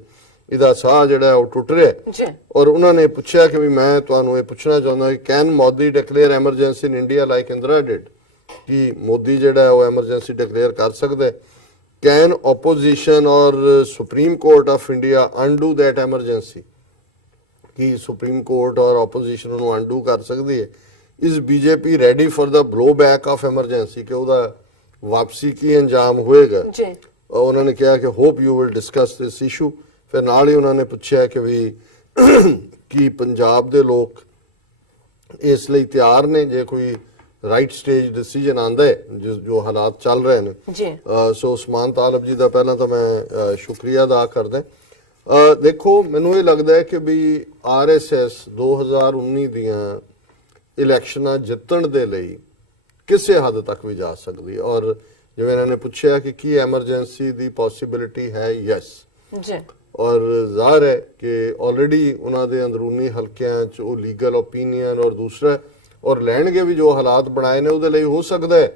ਇਹਦਾ ਸਾਹ ਜਿਹੜਾ ਉਹ ਟੁੱਟ ਰਿਹਾ। ਔਰ ਉਹਨਾਂ ਨੇ ਪੁੱਛਿਆ ਕਿ ਵੀ ਮੈਂ ਤੁਹਾਨੂੰ ਇਹ ਪੁੱਛਣਾ ਚਾਹੁੰਦਾ ਕਿ can Modi declare emergency in India like Indira did. ਕਿ ਮੋਦੀ ਜਿਹੜਾ ਉਹ ਐਮਰਜੈਂਸੀ ਡਿਕਲੇਅਰ ਕਰ ਸਕਦਾ ਹੈ। ਕੈਨ ਆਪੋਜੀਸ਼ਨ ਔਰ supreme court of India undo that emergency, ਕਿ ਸੁਪਰੀਮ ਕੋਰਟ ਔਰ ਆਪੋਜੀਸ਼ਨ ਨੂੰ ਅਨਡੂ ਕਰ ਸਕਦੀ ਹੈ। Is BJP ready for the ਬਲੋ back of emergency, ਕਿ ਉਹਦਾ ਵਾਪਸੀ ਕੀ ਅੰਜਾਮ ਹੋਏਗਾ। ਜੀ ਉਹਨਾਂ ਨੇ ਕਿਹਾ ਕਿ hope you will discuss this issue. ਫਿਰ ਨਾਲ ਹੀ ਉਹਨਾਂ ਨੇ ਪੁੱਛਿਆ ਕਿ ਵੀ ਕੀ ਪੰਜਾਬ ਦੇ ਲੋਕ ਇਸ ਲਈ ਤਿਆਰ ਨੇ ਜੇ ਕੋਈ ਰਾਈਟ ਸਟੇਜ ਡਿਸੀਜਨ ਆਂਦਾ ਹੈ ਜੋ ਹਾਲਾਤ ਚੱਲ ਰਹੇ ਨੇ। ਜੀ ਸੋ ਉਸਮਾਨ ਤਾਲਬ ਜੀ ਦਾ ਪਹਿਲਾਂ ਤਾਂ ਮੈਂ ਸ਼ੁਕਰੀਆ ਅਦਾ ਕਰਦਾ। ਦੇਖੋ ਮੈਨੂੰ ਇਹ ਲੱਗਦਾ ਹੈ ਕਿ ਵੀ ਆਰਐਸਐਸ 2019 ਦੀਆਂ ਇਲੈਕਸ਼ਨਾਂ ਜਿੱਤਣ ਦੇ ਲਈ ਕਿਸੇ ਹੱਦ ਤੱਕ ਵੀ ਜਾ ਸਕਦੀ ਹੈ। ਔਰ ਜਿਵੇਂ ਇਹਨਾਂ ਨੇ ਪੁੱਛਿਆ ਕਿ ਕੀ ਐਮਰਜੈਂਸੀ ਦੀ ਪੋਸਿਬਿਲਿਟੀ ਹੈ, ਯੈਸ। ਜੀ ਔਰ ਜ਼ਾਹਰ ਹੈ ਕਿ ਆਲਰੇਡੀ ਉਹਨਾਂ ਦੇ ਅੰਦਰੂਨੀ ਹਲਕਿਆਂ 'ਚ ਉਹ ਲੀਗਲ ਓਪੀਨੀਅਨ ਔਰ ਦੂਸਰਾ ਔਰ ਲੈਣਗੇ ਵੀ ਜੋ ਹਾਲਾਤ ਬਣਾਏ ਨੇ ਉਹਦੇ ਲਈ ਹੋ ਸਕਦਾ ਹੈ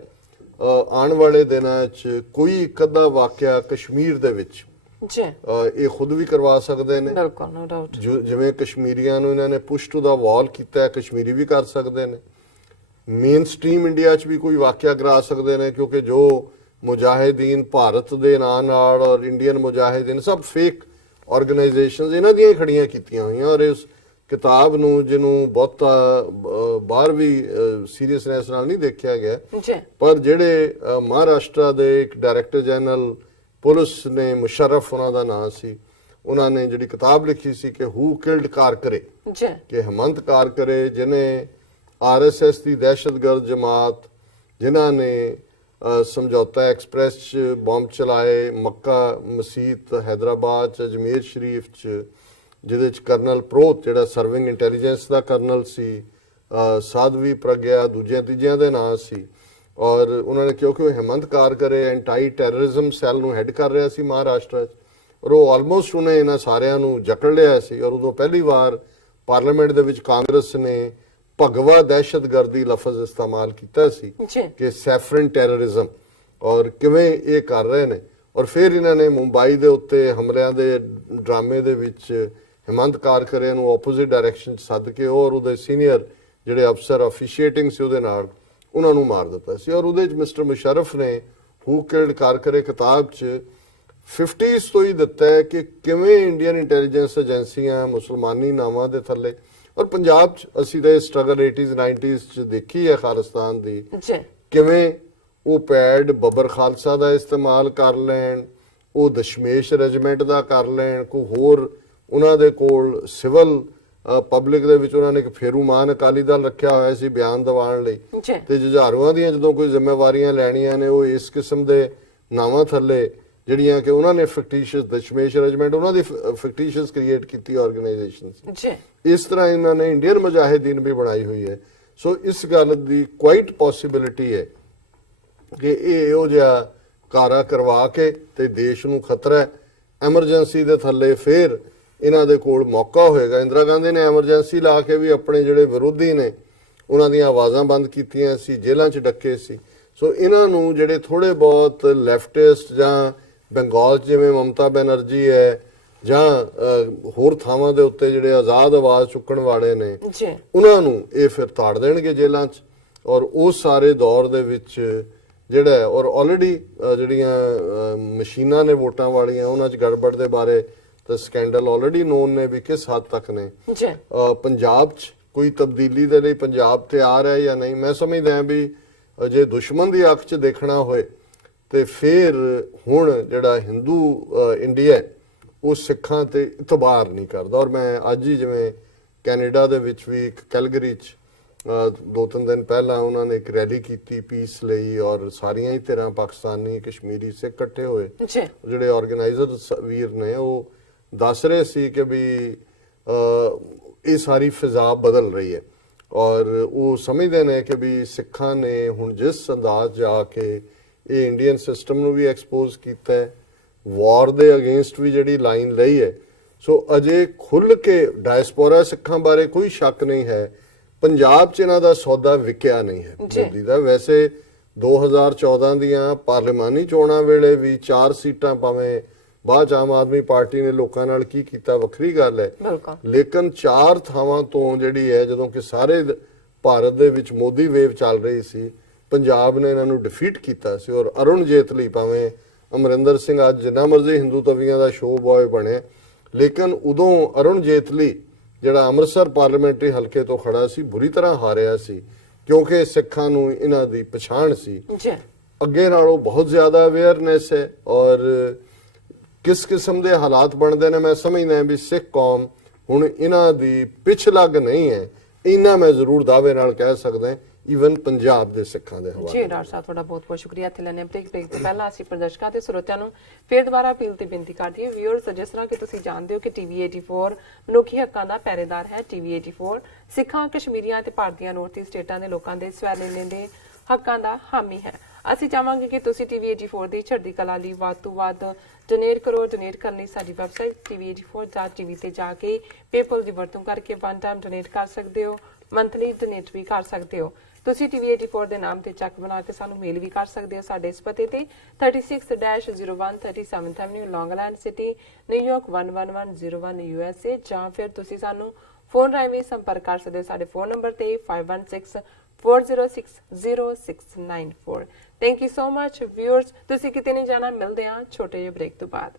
ਆਉਣ ਵਾਲੇ ਦਿਨਾਂ 'ਚ ਕੋਈ ਇੱਕ ਅੱਧਾ ਵਾਕਿਆ ਕਸ਼ਮੀਰ ਦੇ ਵਿੱਚ ਜੀ ਇਹ ਖੁਦ ਵੀ ਕਰਵਾ ਸਕਦੇ ਨੇ। ਬਿਲਕੁਲ, ਨੋ ਡਾਊਟ। ਜਿਵੇਂ ਕਸ਼ਮੀਰੀਆਂ ਨੂੰ ਇਹਨਾਂ ਨੇ ਪੁਸ਼ ਟੂ ਦਾ ਵਾਲ ਕੀਤਾ ਹੈ, ਕਸ਼ਮੀਰੀ ਵੀ ਕਰ ਸਕਦੇ ਨੇ। ਮੇਨ ਸਟ੍ਰੀਮ ਇੰਡੀਆ 'ਚ ਵੀ ਕੋਈ ਵਾਕਿਆ ਕਰਾ ਸਕਦੇ ਨੇ, ਕਿਉਂਕਿ ਜੋ ਮੁਜਾਹਿਦੀਨ ਭਾਰਤ ਦੇ ਨਾਂ ਨਾਲ ਔਰ ਇੰਡੀਅਨ ਮੁਜਾਹਿਦੀਨ ਸਭ ਫੇਕ ਆਰਗੇਨਾਈਜੇਸ਼ਨਸ ਇਹਨਾਂ ਦੀਆਂ ਹੀ ਖੜੀਆਂ ਕੀਤੀਆਂ ਹੋਈਆਂ। ਔਰ ਇਸ ਕਿਤਾਬ ਨੂੰ ਜਿਹਨੂੰ ਬਹੁਤਾ ਬਾਹਰ ਵੀ ਸੀਰੀਅਸਨੈਸ ਨਾਲ ਨਹੀਂ ਦੇਖਿਆ ਗਿਆ, ਜੀ ਪਰ ਜਿਹੜੇ ਮਹਾਰਾਸ਼ਟਰ ਦੇ ਇੱਕ ਡਾਇਰੈਕਟਰ ਜਨਰਲ ਪੁਲਿਸ ਨੇ, ਮੁਸ਼ਰਫ ਉਹਨਾਂ ਦਾ ਨਾਂ ਸੀ, ਉਹਨਾਂ ਨੇ ਜਿਹੜੀ ਕਿਤਾਬ ਲਿਖੀ ਸੀ ਕਿ ਹੂ ਕਿਲਡ ਕਾਰਕਰੇ, ਜੀ ਕਿ ਹੇਮੰਤ ਕਾਰਕਰੇ ਜਿਨੇ ਆਰਐਸਐਸ ਦੀ ਦਹਿਸ਼ਤਗਰਦ ਜਮਾਤ ਜਿਨ੍ਹਾਂ ਨੇ ਸਮਝੌਤਾ ਐਕਸਪ੍ਰੈਸ 'ਚ ਬੰਬ ਚਲਾਏ, ਮੱਕਾ ਮਸਜਿਦ ਹੈਦਰਾਬਾਦ 'ਚ, ਅਜਮੇਰ ਸ਼ਰੀਫ 'ਚ, ਜਿਹਦੇ 'ਚ ਕਰਨਲ ਪ੍ਰੋਤ ਜਿਹੜਾ ਸਰਵਿੰਗ ਇੰਟੈਲੀਜੈਂਸ ਦਾ ਕਰਨਲ ਸੀ, ਸਾਧਵੀ ਪ੍ਰਗਿਆ ਦੂਜਿਆਂ ਤੀਜਿਆਂ ਦੇ ਨਾਂ ਸੀ। ਔਰ ਉਹਨਾਂ ਨੇ ਕਿਉਂਕਿ ਉਹ ਹੇਮੰਤ ਕਾਰਕਰੇ ਐਂਟੀ ਟੈਰਰਿਜ਼ਮ ਸੈੱਲ ਨੂੰ ਹੈੱਡ ਕਰ ਰਿਹਾ ਸੀ ਮਹਾਰਾਸ਼ਟਰ 'ਚ, ਔਰ ਉਹ ਆਲਮੋਸਟ ਉਹਨੇ ਇਹਨਾਂ ਸਾਰਿਆਂ ਨੂੰ ਜਕੜ ਲਿਆ ਸੀ। ਔਰ ਉਦੋਂ ਪਹਿਲੀ ਵਾਰ ਪਾਰਲੀਮੈਂਟ ਦੇ ਵਿੱਚ ਕਾਂਗਰਸ ਨੇ ਭਗਵਾ ਦਹਿਸ਼ਤਗਰਦੀ ਲਫ਼ਜ਼ ਇਸਤੇਮਾਲ ਕੀਤਾ ਸੀ ਕਿ ਸੈਫਰਨ ਟੈਰਰਿਜ਼ਮ, ਔਰ ਕਿਵੇਂ ਇਹ ਕਰ ਰਹੇ ਨੇ। ਔਰ ਫਿਰ ਇਹਨਾਂ ਨੇ ਮੁੰਬਈ ਦੇ ਉੱਤੇ ਹਮਲਿਆਂ ਦੇ ਡਰਾਮੇ ਦੇ ਵਿੱਚ ਹੇਮੰਤ ਕਾਰਕਰੇ ਨੂੰ ਆਪੋਜ਼ਿਟ ਡਾਇਰੈਕਸ਼ਨ 'ਚ ਸੱਦ ਕੇ ਔਰ ਉਹਦੇ ਸੀਨੀਅਰ ਜਿਹੜੇ ਅਫਸਰ ਅਫੀਸ਼ੀਏਟਿੰਗ ਸੀ ਉਹਦੇ ਨਾਲ ਉਹਨਾਂ ਨੂੰ ਮਾਰ ਦਿੱਤਾ ਸੀ। ਔਰ ਉਹਦੇ 'ਚ ਮਿਸਟਰ ਮੁਸ਼ਰਫ ਨੇ ਹੂ ਕਿਲਡ ਕਾਰਕਰੇ ਕਿਤਾਬ 'ਚ 50s ਤੋਂ ਹੀ ਦਿੱਤਾ ਹੈ ਕਿ ਕਿਵੇਂ ਇੰਡੀਅਨ ਇੰਟੈਲੀਜੈਂਸ ਏਜੰਸੀਆਂ ਮੁਸਲਮਾਨੀ ਨਾਵਾਂ ਦੇ ਥੱਲੇ, ਔਰ ਪੰਜਾਬ 'ਚ ਅਸੀਂ ਤਾਂ ਇਹ ਸਟਰਗਲ 80s 90s 'ਚ ਦੇਖੀ ਹੈ ਖਾਲਿਸਤਾਨ ਦੀ, ਕਿਵੇਂ ਉਹ ਪੈਡ ਬੱਬਰ ਖਾਲਸਾ ਦਾ ਇਸਤੇਮਾਲ ਕਰ ਲੈਣ, ਉਹ ਦਸ਼ਮੇਸ਼ ਰੈਜੀਮੈਂਟ ਦਾ ਕਰ ਲੈਣ, ਕੋਈ ਹੋਰ ਉਹਨਾਂ ਦੇ ਕੋਲ ਸਿਵਲ ਪਬਲਿਕ ਦੇ ਵਿੱਚ ਉਹਨਾਂ ਨੇ ਇੱਕ ਫੇਰੂਮਾਨ ਅਕਾਲੀ ਦਲ ਰੱਖਿਆ ਹੋਇਆ ਸੀ ਬਿਆਨ ਦਿਵਾਉਣ ਲਈ, ਤੇ ਜੁਝਾਰੂਆਂ ਦੀਆਂ ਜਦੋਂ ਕੋਈ ਜ਼ਿੰਮੇਵਾਰੀਆਂ ਲੈਣੀਆਂ ਨੇ ਉਹ ਇਸ ਕਿਸਮ ਦੇ ਨਾਵਾਂ ਥੱਲੇ ਜਿਹੜੀਆਂ ਕਿ ਉਹਨਾਂ ਨੇ ਫਿਕਟੀਸ਼ੀਅਸ ਦਸ਼ਮੇਸ਼ ਰੈਜੀਮੈਂਟ ਉਹਨਾਂ ਦੀ ਫਿਕਟੀਸ਼ੀਅਸ ਕ੍ਰੀਏਟ ਕੀਤੀ ਆਰਗੇਨਾਈਜੇਸ਼ਨ ਸੀ। ਇਸ ਤਰ੍ਹਾਂ ਇਹਨਾਂ ਨੇ ਇੰਡੀਅਨ ਮੁਜਾਹਿਦੀਨ ਵੀ ਬਣਾਈ ਹੋਈ ਹੈ। ਸੋ ਇਸ ਗੱਲ ਦੀ ਕੁਆਇਟ ਪੋਸਿਬਿਲਿਟੀ ਹੈ ਕਿ ਇਹ ਇਹੋ ਜਿਹਾ ਕਾਰਾ ਕਰਵਾ ਕੇ ਤੇ ਦੇਸ਼ ਨੂੰ ਖਤਰਾ ਹੈ। ਐਮਰਜੈਂਸੀ ਦੇ ਥੱਲੇ ਫਿਰ ਇਹਨਾਂ ਦੇ ਕੋਲ ਮੌਕਾ ਹੋਏਗਾ। ਇੰਦਰਾ ਗਾਂਧੀ ਨੇ ਐਮਰਜੈਂਸੀ ਲਾ ਕੇ ਵੀ ਆਪਣੇ ਜਿਹੜੇ ਵਿਰੋਧੀ ਨੇ ਉਹਨਾਂ ਦੀਆਂ ਆਵਾਜ਼ਾਂ ਬੰਦ ਕੀਤੀਆਂ ਸੀ, ਜੇਲ੍ਹਾਂ 'ਚ ਡੱਕੇ ਸੀ। ਸੋ ਇਹਨਾਂ ਨੂੰ ਜਿਹੜੇ ਥੋੜੇ ਬਹੁਤ ਲੈਫਟਿਸਟ ਜਾਂ ਬੰਗਾਲ 'ਚ ਜਿਵੇਂ ਮਮਤਾ ਬੈਨਰਜੀ ਹੈ ਜਾਂ ਹੋਰ ਥਾਵਾਂ ਦੇ ਉੱਤੇ ਜਿਹੜੇ ਆਜ਼ਾਦ ਆਵਾਜ਼ ਚੁੱਕਣ ਵਾਲੇ ਨੇ ਉਹਨਾਂ ਨੂੰ ਇਹ ਫਿਰ ਤਾੜ ਦੇਣਗੇ ਜੇਲ੍ਹਾਂ 'ਚ। ਔਰ ਉਸ ਸਾਰੇ ਦੌਰ ਦੇ ਵਿੱਚ ਜਿਹੜਾ ਔਰ ਆਲਰੇਡੀ ਜਿਹੜੀਆਂ ਮਸ਼ੀਨਾਂ ਨੇ ਵੋਟਾਂ ਵਾਲੀਆਂ ਉਹਨਾਂ 'ਚ ਗੜਬੜ ਦੇ ਬਾਰੇ ਤਾਂ ਸਕੈਂਡਲ ਆਲਰੇਡੀ ਨੋਨ ਨੇ ਵੀ ਕਿਸ ਹੱਦ ਤੱਕ ਨੇ। ਪੰਜਾਬ 'ਚ ਕੋਈ ਤਬਦੀਲੀ ਦੇ ਲਈ ਪੰਜਾਬ ਤਿਆਰ ਹੈ ਜਾਂ ਨਹੀਂ, ਮੈਂ ਸਮਝਦਾ ਵੀ ਜੇ ਦੁਸ਼ਮਣ ਦੀ ਅੱਖ 'ਚ ਦੇਖਣਾ ਹੋਏ ਤੇ ਫਿਰ ਹੁਣ ਜਿਹੜਾ ਹਿੰਦੂ ਇੰਡੀਆ ਉਹ ਸਿੱਖਾਂ ਤੇ ਇਤਬਾਰ ਨਹੀਂ ਕਰਦਾ। ਔਰ ਮੈਂ ਅੱਜ ਹੀ ਜਿਵੇਂ ਕੈਨੇਡਾ ਦੇ ਵਿੱਚ ਵੀ ਇੱਕ ਕੈਲਗਰੀ 'ਚ 2-3 ਦਿਨ ਪਹਿਲਾਂ ਉਹਨਾਂ ਨੇ ਇੱਕ ਰੈਲੀ ਕੀਤੀ ਪੀਸ ਲਈ, ਔਰ ਸਾਰੀਆਂ ਹੀ ਧਿਰਾਂ ਪਾਕਿਸਤਾਨੀ ਕਸ਼ਮੀਰੀ ਸਿੱਖ ਇਕੱਠੇ ਹੋਏ। ਜਿਹੜੇ ਆਰਗੇਨਾਈਜ਼ਰ ਵੀਰ ਨੇ ਉਹ ਦੱਸ ਰਹੇ ਸੀ ਕਿ ਵੀ ਇਹ ਸਾਰੀ ਫਿਜ਼ਾ ਬਦਲ ਰਹੀ ਹੈ, ਔਰ ਉਹ ਸਮਝਦੇ ਨੇ ਕਿ ਵੀ ਸਿੱਖਾਂ ਨੇ ਹੁਣ ਜਿਸ ਅੰਦਾਜ਼ ਜਾ ਕੇ ਇਹ ਇੰਡੀਅਨ ਸਿਸਟਮ ਨੂੰ ਵੀ ਐਕਸਪੋਜ਼ ਕੀਤਾ ਹੈ, ਵਾਰ ਦੇ ਅਗੇਂਸਟ ਵੀ ਜਿਹੜੀ ਲਾਈਨ ਲਈ ਹੈ। ਸੋ ਅਜੇ ਖੁੱਲ੍ਹ ਕੇ ਡਾਇਸਪੋਰਾ ਸਿੱਖਾਂ ਬਾਰੇ ਕੋਈ ਸ਼ੱਕ ਨਹੀਂ ਹੈ। ਪੰਜਾਬ 'ਚ ਇਹਨਾਂ ਦਾ ਸੌਦਾ ਵਿਕਿਆ ਨਹੀਂ ਹੈ ਮੋਦੀ ਦਾ। ਵੈਸੇ 2014 ਦੀਆਂ ਪਾਰਲੀਮਾਨੀ ਚੋਣਾਂ ਵੇਲੇ ਵੀ 4 ਸੀਟਾਂ ਭਾਵੇਂ ਬਾਅਦ ਆਮ ਆਦਮੀ ਪਾਰਟੀ ਨੇ ਲੋਕਾਂ ਨਾਲ ਕੀ ਕੀਤਾ ਵੱਖਰੀ ਗੱਲ ਹੈ, ਲੇਕਿਨ 4 ਥਾਵਾਂ ਤੋਂ ਜਿਹੜੀ ਹੈ ਜਦੋਂ ਕਿ ਸਾਰੇ ਭਾਰਤ ਦੇ ਵਿੱਚ ਮੋਦੀ ਵੇਵ ਚੱਲ ਰਹੀ ਸੀ, ਪੰਜਾਬ ਨੇ ਇਹਨਾਂ ਨੂੰ ਡਿਫੀਟ ਕੀਤਾ ਸੀ। ਔਰ ਅਰੁਣ ਜੇਤਲੀ ਭਾਵੇਂ ਅਮਰਿੰਦਰ ਸਿੰਘ ਅੱਜ ਜਿੰਨਾ ਮਰਜ਼ੀ ਹਿੰਦੂ ਤਵੀਆਂ ਦਾ ਸ਼ੋਅ ਬॉय ਬਣੇ, ਲੇਕਿਨ ਉਦੋਂ ਅਰੁਣ ਜੇਤਲੀ ਜਿਹੜਾ ਅੰਮ੍ਰਿਤਸਰ ਪਾਰਲੀਮੈਂਟਰੀ ਹਲਕੇ ਤੋਂ ਖੜਾ ਸੀ ਬੁਰੀ ਤਰ੍ਹਾਂ ਹਾਰਿਆ ਸੀ, ਕਿਉਂਕਿ ਸਿੱਖਾਂ ਨੂੰ ਇਹਨਾਂ ਦੀ ਪਛਾਣ ਸੀ। ਜੀ ਅੱਗੇ ਨਾਲੋਂ ਬਹੁਤ ਜ਼ਿਆਦਾ ਅਵੇਅਰਨੈਸ ਹੈ। ਔਰ ਕਿਸ ਕਿਸਮ ਦੇ ਹਾਲਾਤ ਬਣਦੇ ਨੇ, ਮੈਂ ਸਮਝਦਾ ਵੀ ਸਿੱਖ ਕੌਮ ਹੁਣ ਇਹਨਾਂ ਦੀ ਪਿਛਲੱਗ ਨਹੀਂ ਹੈ, ਇੰਨਾ ਮੈਂ ਜ਼ਰੂਰ ਦਾਅਵੇ ਨਾਲ ਕਹਿ ਸਕਦਾ, ਈਵਨ ਪੰਜਾਬ ਦੇ ਸਿੱਖਾਂ ਦੇ ਹਵਾਲੇ। ਜੀ ਡਾਕਟਰ ਸਾਹਿਬ ਤੁਹਾਡਾ ਬਹੁਤ ਬਹੁਤ ਸ਼ੁਕਰੀਆ। ਇੱਥੇ ਲੈਣੇ ਬ੍ਰੇਕ ਤੋਂ ਪਹਿਲਾਂ ਅਸੀਂ ਪ੍ਰਦਰਸ਼ਕਾਂ ਤੇ ਸਰੋਤਿਆਂ ਨੂੰ ਫਿਰ ਦੁਬਾਰਾ ਅਪੀਲ ਤੇ ਬੇਨਤੀ ਕਰਦੀ ਹਾਂ ਵਿਊਅਰਸ, ਜਿਸ ਤਰ੍ਹਾਂ ਕਿ ਤੁਸੀਂ ਜਾਣਦੇ ਹੋ ਕਿ ਟੀਵੀ 84 ਮਨੁੱਖੀ ਹੱਕਾਂ ਦਾ ਪਹਿਰੇਦਾਰ ਹੈ। ਟੀਵੀ 84 ਸਿੱਖਾਂ, ਕਸ਼ਮੀਰੀਆਂ ਤੇ ਭਾਰਤੀਆਂ ਨੌਰਥ ਈਸਟ ਸਟੇਟਾਂ ਦੇ ਲੋਕਾਂ ਦੇ ਸਵੈਲੇਨੇ ਦੇ ਹੱਕਾਂ ਦਾ ਹਾਮੀ ਹੈ। ਅਸੀਂ ਚਾਹਾਂਗੇ ਕਿ ਤੁਸੀਂ ਟੀਵੀ 84 ਦੀ ਚੜ੍ਹਦੀ ਕਲਾ ਲਈ ਵੱਧ ਤੋਂ ਵੱਧ ਡੋਨੇਟ ਕਰੋ। ਡੋਨੇਟ ਕਰਨ ਲਈ ਸਾਡੀ ਵੈਬਸਾਈਟ tv84.tv ਤੇ ਜਾ ਕੇ ਪੇਪਲ ਦੀ ਵਰਤੋਂ ਕਰਕੇ ਵਨ ਟਾਈਮ ਡੋਨੇਟ ਕਰ ਸਕਦੇ ਹੋ, ਮੰਥਲੀ ਡੋਨੇਟ ਵੀ ਕਰ ਸਕਦੇ ਹੋ। ਤੁਸੀਂ ਟੀਵੀ 84 ਦੇ ਨਾਮ ਤੇ ਚੈੱਕ ਬਣਾ ਕੇ ਸਾਨੂੰ ਮੇਲ ਵੀ ਕਰ ਸਕਦੇ ਹੋ ਸਾਡੇ ਇਸ ਪਤੇ ਤੇ 36-01 37th ਐਵਨਿਊ ਲੌਂਗ ਆਈਲੈਂਡ ਸਿਟੀ, ਨਿਊਯਾਰਕ 11101 USA, ਜਾਂ ਫਿਰ ਤੁਸੀਂ ਸਾਨੂੰ ਫੋਨ ਰਾਹੀਂ ਵੀ ਸੰਪਰਕ ਕਰ ਸਕਦੇ ਹੋ ਸਾਡੇ ਫੋਨ ਨੰਬਰ ਤੇ 5164060694। Thank you so much viewers, ਤੁਸੀਂ ਕਿਤੇ ਨਹੀਂ ਜਾਣਾ, ਮਿਲਦੇ ਹਾਂ ਛੋਟੇ ਜਿਹੇ ਬ੍ਰੇਕ ਤੋਂ ਬਾਅਦ।